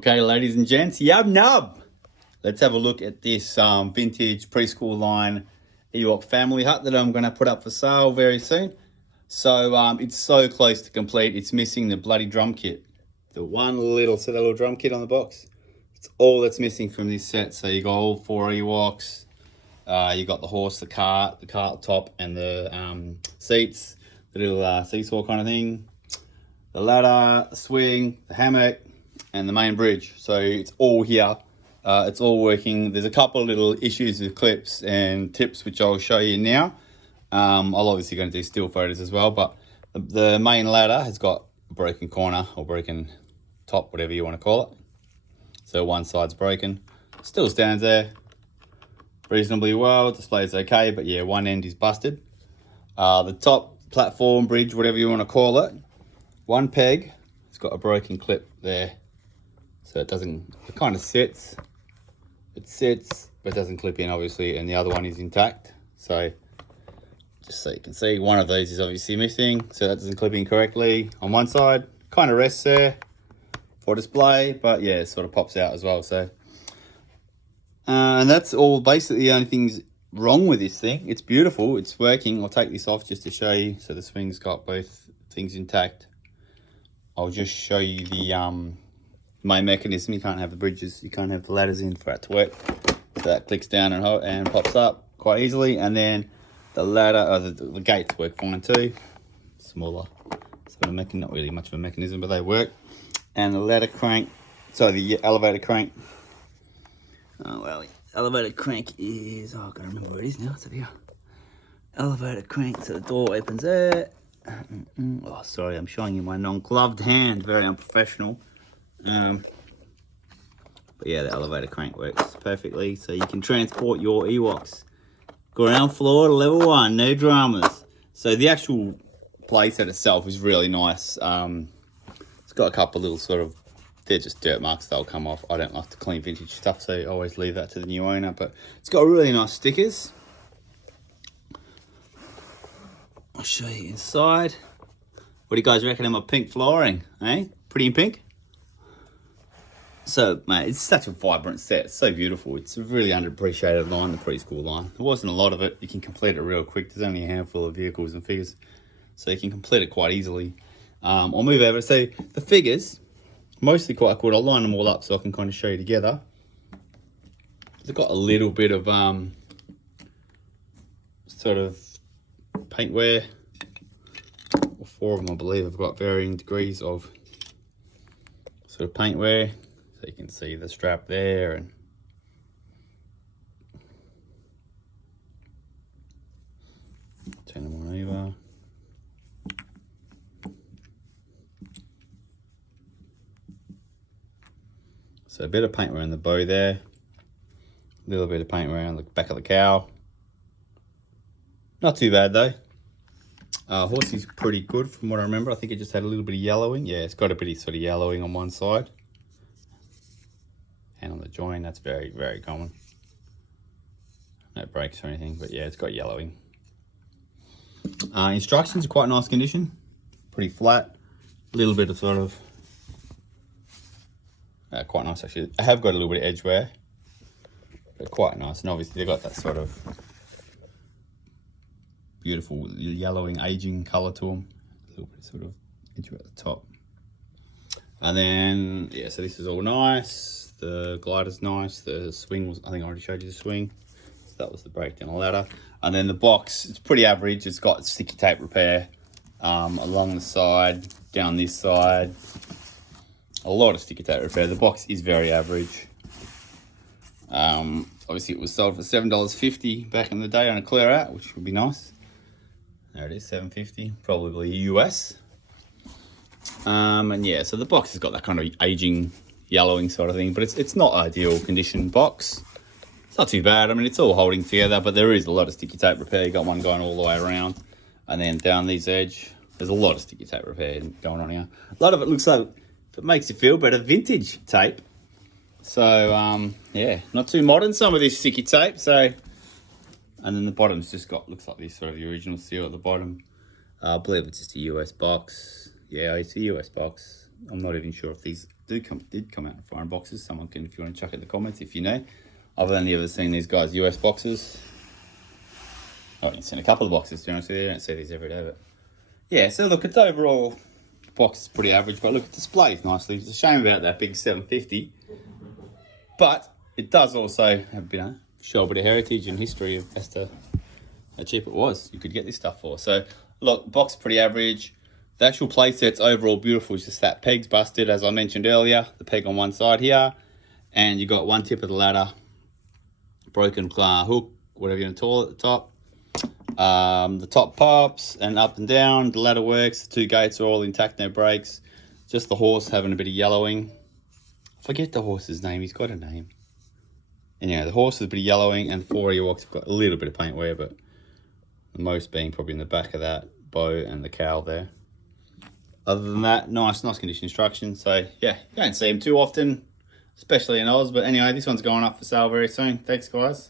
Okay, ladies and gents, yub nub. Let's have a look at this vintage preschool line Ewok family hut that I'm going to put up for sale very soon. So it's so close to complete. It's missing the bloody drum kit. The one little, see that little drum kit on the box? It's all that's missing from this set. So you got all 4 Ewoks. You got the horse, the cart top, and the seats, the little seesaw kind of thing. The ladder, the swing, the hammock, and the main bridge. So it's all here. It's all working. There's a couple of little issues with clips and tips which I'll show you now. I'll obviously going to do still photos as well, but the main ladder has got a broken corner or broken top, whatever you want to call it. So one side's broken. Still stands there reasonably well. Displays okay, but yeah, one end is busted. The top platform, bridge, whatever you want to call it, one peg, it's got a broken clip there. So it kind of sits. It sits, but doesn't clip in, obviously, and the other one is intact. So just so you can see, one of these is obviously missing, so that doesn't clip in correctly on one side. Kind of rests there for display, but yeah, it sort of pops out as well. So and that's all basically the only things wrong with this thing. It's beautiful, it's working. I'll take this off just to show you. So the swing's got both things intact. I'll just show you the main mechanism. You can't have the bridges, you can't have the ladders in for it to work. So that clicks down and pops up quite easily, and then the ladder, the gates work fine too. Smaller, so not really much of a mechanism, but they work. And the ladder crank, so the elevator crank. Oh well, the elevator crank is, I gotta remember where it is now. It's over here. Elevator crank, so the door opens there. Oh, sorry, I'm showing you my non-gloved hand, very unprofessional. But yeah, the elevator crank works perfectly, so you can transport your Ewoks. Ground floor to level 1, no dramas. So the actual playset itself is really nice. It's got a couple little sort of, they're just dirt marks, they'll come off. I don't like to clean vintage stuff, so I always leave that to the new owner. But it's got really nice stickers. I'll show you inside. What do you guys reckon of my pink flooring, eh? Pretty in pink? So, mate, it's such a vibrant set. It's so beautiful. It's a really underappreciated line, the preschool line. There wasn't a lot of it. You can complete it real quick. There's only a handful of vehicles and figures, so you can complete it quite easily. I'll move over. So the figures, mostly quite good. I'll line them all up so I can kind of show you together. They've got a little bit of sort of paintwear. Well, 4 of them, I believe, have got varying degrees of sort of paintwear. So you can see the strap there, and turn them on over. So a bit of paintwear on the bow there, a little bit of paintwear on the back of the cow. Not too bad though. Horse is pretty good from what I remember. I think it just had a little bit of yellowing. Yeah, it's got a bit of sort of yellowing on one side. And on the join, that's very, very common. No breaks or anything, but yeah, it's got yellowing. Instructions are quite nice condition. Pretty flat. A little bit of sort of, quite nice actually. I have got a little bit of edge wear, but quite nice. And obviously they've got that sort of beautiful yellowing, aging colour to them. A little bit sort of edge wear at the top. And then, yeah, so this is all nice. The glider's nice. The swing was, I think I already showed you the swing. So that was the breakdown ladder. And then the box, it's pretty average. It's got sticky tape repair along the side, down this side. A lot of sticky tape repair. The box is very average. Obviously it was sold for $7.50 back in the day on a clear out, which would be nice. There it is, $7.50, probably US. And yeah, so the box has got that kind of aging, yellowing sort of thing, but it's not ideal condition box. It's not too bad. I mean, it's all holding together, but there is a lot of sticky tape repair. You got one going all the way around, and then down this edge, there's a lot of sticky tape repair going on here. A lot of it looks like, if it makes you feel better, vintage tape. So yeah, not too modern, some of this sticky tape. So, and then the bottom's just got, looks like this sort of the original seal at the bottom. I believe it's just a US box. Yeah, it's a US box. I'm not even sure if these did come out in foreign boxes. Someone can, if you want to chuck it in the comments, if you know. I've only ever seen these guys US boxes. I've seen a couple of boxes, to be honest with you. I don't see these every day, but yeah. So look, it's overall, the box is pretty average, but look, it displays nicely. It's a shame about that big 750, but it does also have, show a bit of heritage and history as to how cheap it was. You could get this stuff for. So look, box pretty average. The actual play set's overall beautiful. It's just that peg's busted, as I mentioned earlier. The peg on one side here, and you got one tip of the ladder, broken hook, whatever you want to call it, at the top. The top pops and up and down. The ladder works. The two gates are all intact, no breaks. Just the horse having a bit of yellowing. Forget the horse's name. He's got a name. Anyway, the horse is a bit of yellowing, and 4 Ewoks have got a little bit of paint wear, but the most being probably in the back of that bow and the cowl there. Other than that, nice condition instructions. So yeah, you don't see them too often, especially in Oz. But anyway, this one's going up for sale very soon. Thanks, guys.